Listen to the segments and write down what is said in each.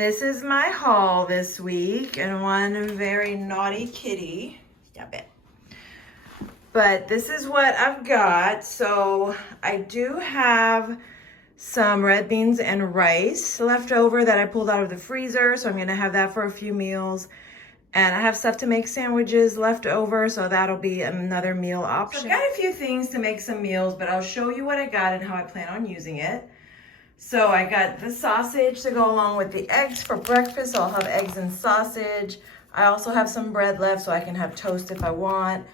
This is my haul this week, and one very naughty kitty. Stop it. But this is what I've got. So I do have some red beans and rice left over that I pulled out of the freezer. So I'm gonna have that for a few meals. And I have stuff to make sandwiches left over, so that'll be another meal option. So I've got a few things to make some meals, but I'll show you what I got and how I plan on using it. So I got the sausage to go along with the eggs for breakfast. So I'll have eggs and sausage. I also have some bread left, so I can have toast if I want.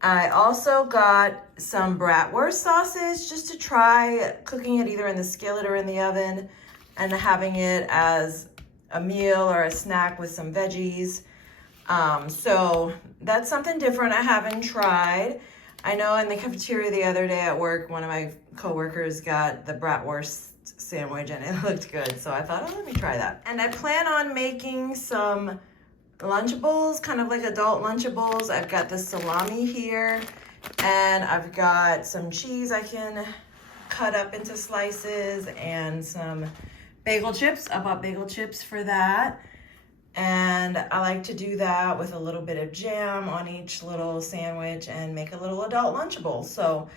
I also got some bratwurst sausage just to try cooking it either in the skillet or in the oven and having it as a meal or a snack with some veggies. So that's something different I haven't tried. I know in the cafeteria the other day at work, one of my coworkers got the bratwurst sandwich and it looked good. So I thought, oh, let me try that. And I plan on making some Lunchables, kind of like adult Lunchables. I've got the salami here and I've got some cheese I can cut up into slices and some bagel chips. I bought bagel chips for that. And I like to do that with a little bit of jam on each little sandwich and make a little adult Lunchable. So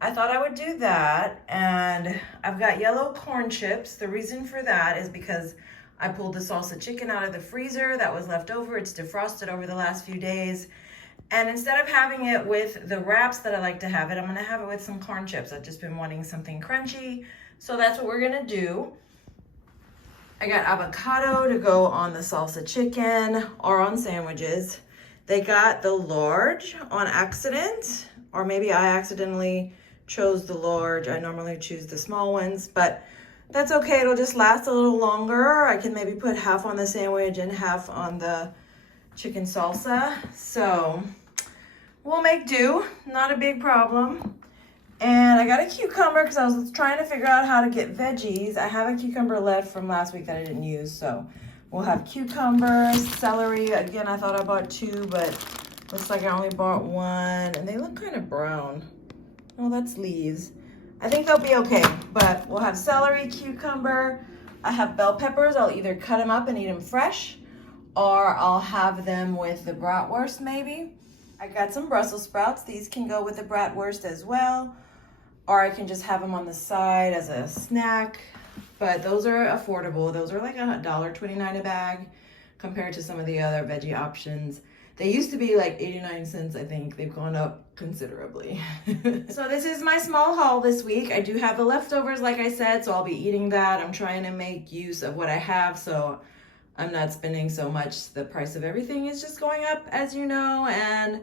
I thought I would do that. And I've got yellow corn chips. The reason for that is because I pulled the salsa chicken out of the freezer that was left over. It's defrosted over the last few days. And instead of having it with the wraps that I like to have it, I'm gonna have it with some corn chips. I've just been wanting something crunchy. So that's what we're gonna do. I got avocado to go on the salsa chicken or on sandwiches. They got the large on accident, or maybe I accidentally chose the large. I normally choose the small ones, but that's okay. It'll just last a little longer. I can maybe put half on the sandwich and half on the chicken salsa. So we'll make do, not a big problem. And I got a cucumber because I was trying to figure out how to get veggies. I have a cucumber left from last week that I didn't use. So we'll have cucumber, celery. Again, I thought I bought two, but looks like I only bought one. And they look kind of brown. Oh, that's leaves. I think they'll be okay, but we'll have celery, cucumber. I have bell peppers. I'll either cut them up and eat them fresh, or I'll have them with the bratwurst maybe. I got some Brussels sprouts. These can go with the bratwurst as well, or I can just have them on the side as a snack, but those are affordable. Those are like $1.29 a bag compared to some of the other veggie options. They used to be like 89 cents, I think. They've gone up considerably. So this is my small haul this week. I do have the leftovers, like I said, so I'll be eating that. I'm trying to make use of what I have, so I'm not spending so much. The price of everything is just going up, as you know, and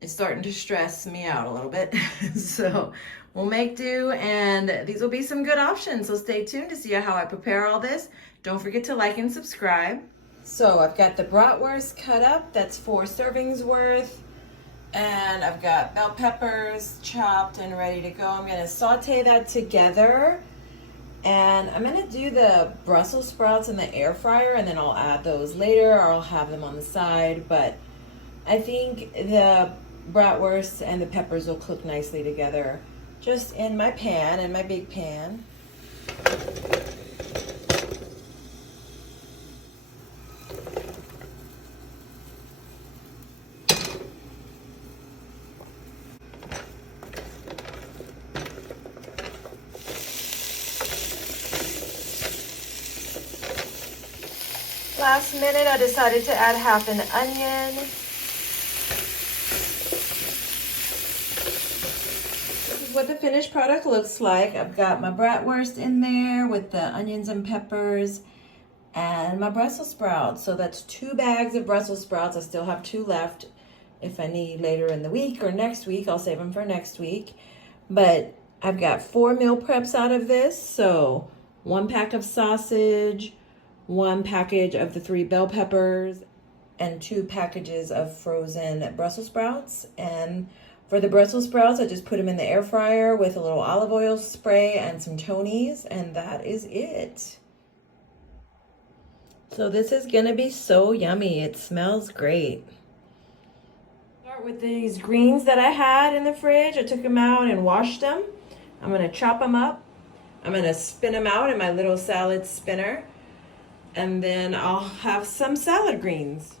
it's starting to stress me out a little bit. So we'll make do, and these will be some good options. So stay tuned to see how I prepare all this. Don't forget to like and subscribe. So I've got the bratwurst cut up. That's 4 servings worth. And I've got bell peppers chopped and ready to go. I'm gonna saute that together. And I'm gonna do the Brussels sprouts in the air fryer, and then I'll add those later, or I'll have them on the side. But I think the bratwurst and the peppers will cook nicely together just in my pan, in my big pan. Last minute, I decided to add half an onion. This is what the finished product looks like. I've got my bratwurst in there with the onions and peppers and my Brussels sprouts. So that's 2 bags of Brussels sprouts. I still have 2 left. If I need later in the week or next week, I'll save them for next week. But I've got 4 meal preps out of this. So 1 pack of sausage, 1 package of the 3 bell peppers, and 2 packages of frozen Brussels sprouts. And for the Brussels sprouts, I just put them in the air fryer with a little olive oil spray and some Tony's, and that is it. So this is gonna be so yummy. It smells great. Start with these greens that I had in the fridge. I took them out and washed them. I'm gonna chop them up. I'm gonna spin them out in my little salad spinner. And then I'll have some salad greens.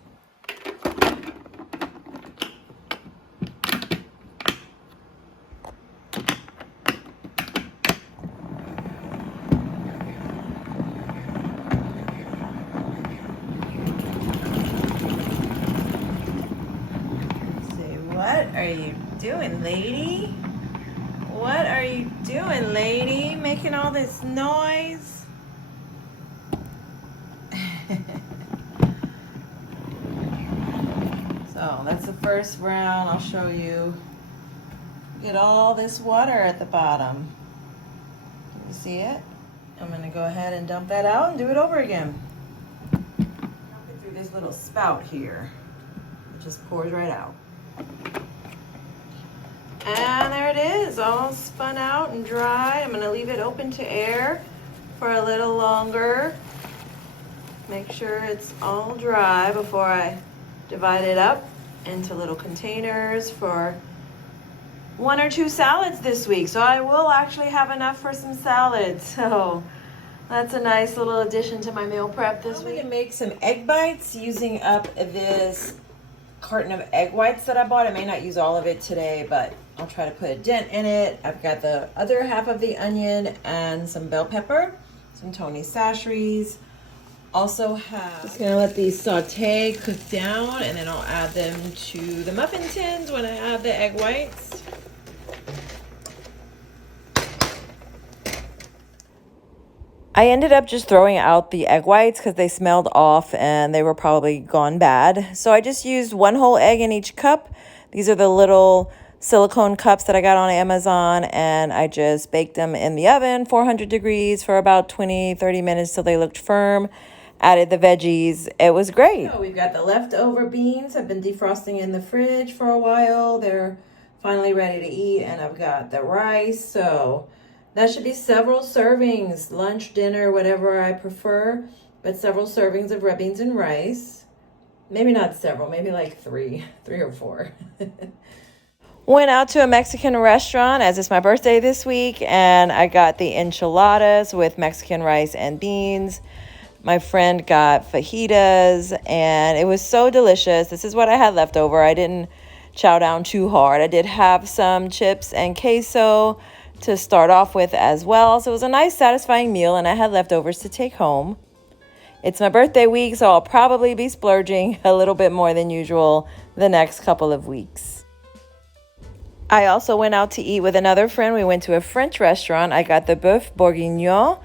Say, what are you doing, lady? What are you doing, lady? Making all this noise? So that's the first round. I'll show you. Get all this water at the bottom. Can you see it? I'm gonna go ahead and dump that out and do it over again. Dump it through this little spout here. It just pours right out. And there it is, all spun out and dry. I'm gonna leave it open to air for a little longer. Make sure it's all dry before I divide it up into little containers for 1 or 2 salads this week. So I will actually have enough for some salads. So that's a nice little addition to my meal prep this week. We can make some egg bites using up this carton of egg whites that I bought. I may not use all of it today, but I'll try to put a dent in it. I've got the other half of the onion and some bell pepper, some Tony Chachere's. Also have, just gonna let these saute, cook down, and then I'll add them to the muffin tins when I add the egg whites. I ended up just throwing out the egg whites because they smelled off and they were probably gone bad. So I just used 1 whole egg in each cup. These are the little silicone cups that I got on Amazon, and I just baked them in the oven, 400 degrees for about 20-30 minutes till they looked firm. Added the veggies. It was great. So we've got the leftover beans. I've been defrosting in the fridge for a while. They're finally ready to eat, and I've got the rice. So that should be several servings, lunch, dinner, whatever I prefer, but several servings of red beans and rice. Maybe not several, maybe like three or 4. Went out to a Mexican restaurant as it's my birthday this week, and I got the enchiladas with Mexican rice and beans. My friend got fajitas, and it was so delicious. This is what I had left over. I didn't chow down too hard. I did have some chips and queso to start off with as well. So it was a nice, satisfying meal, and I had leftovers to take home. It's my birthday week, so I'll probably be splurging a little bit more than usual the next couple of weeks. I also went out to eat with another friend. We went to a French restaurant. I got the bœuf bourguignon.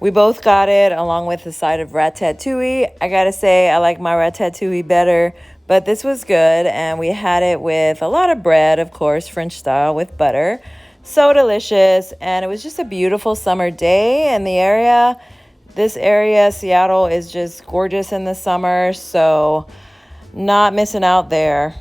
We both got it along with a side of ratatouille. I gotta say, I like my ratatouille better, but this was good, and we had it with a lot of bread, of course, French style with butter. So delicious, and it was just a beautiful summer day in the area. This area, Seattle, is just gorgeous in the summer, so not missing out there.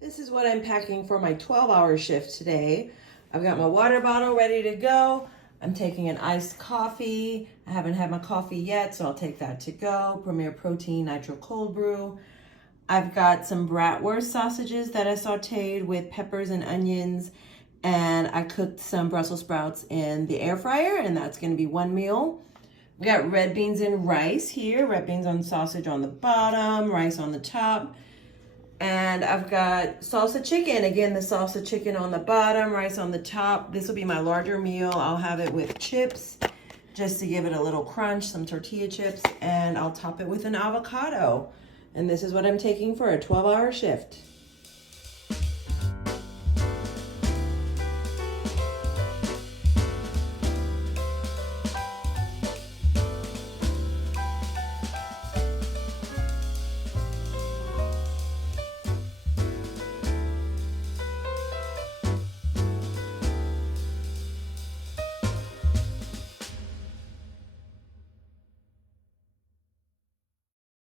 This is what I'm packing for my 12-hour shift today. I've got my water bottle ready to go. I'm taking an iced coffee. I haven't had my coffee yet, so I'll take that to go. Premier Protein Nitro Cold Brew. I've got some bratwurst sausages that I sauteed with peppers and onions, and I cooked some Brussels sprouts in the air fryer, and that's gonna be 1 meal. We got red beans and rice here. Red beans on sausage on the bottom, rice on the top. And I've got salsa chicken. Again, the salsa chicken on the bottom, rice on the top. This will be my larger meal. I'll have it with chips just to give it a little crunch, some tortilla chips, and I'll top it with an avocado. And this is what I'm taking for a 12-hour shift.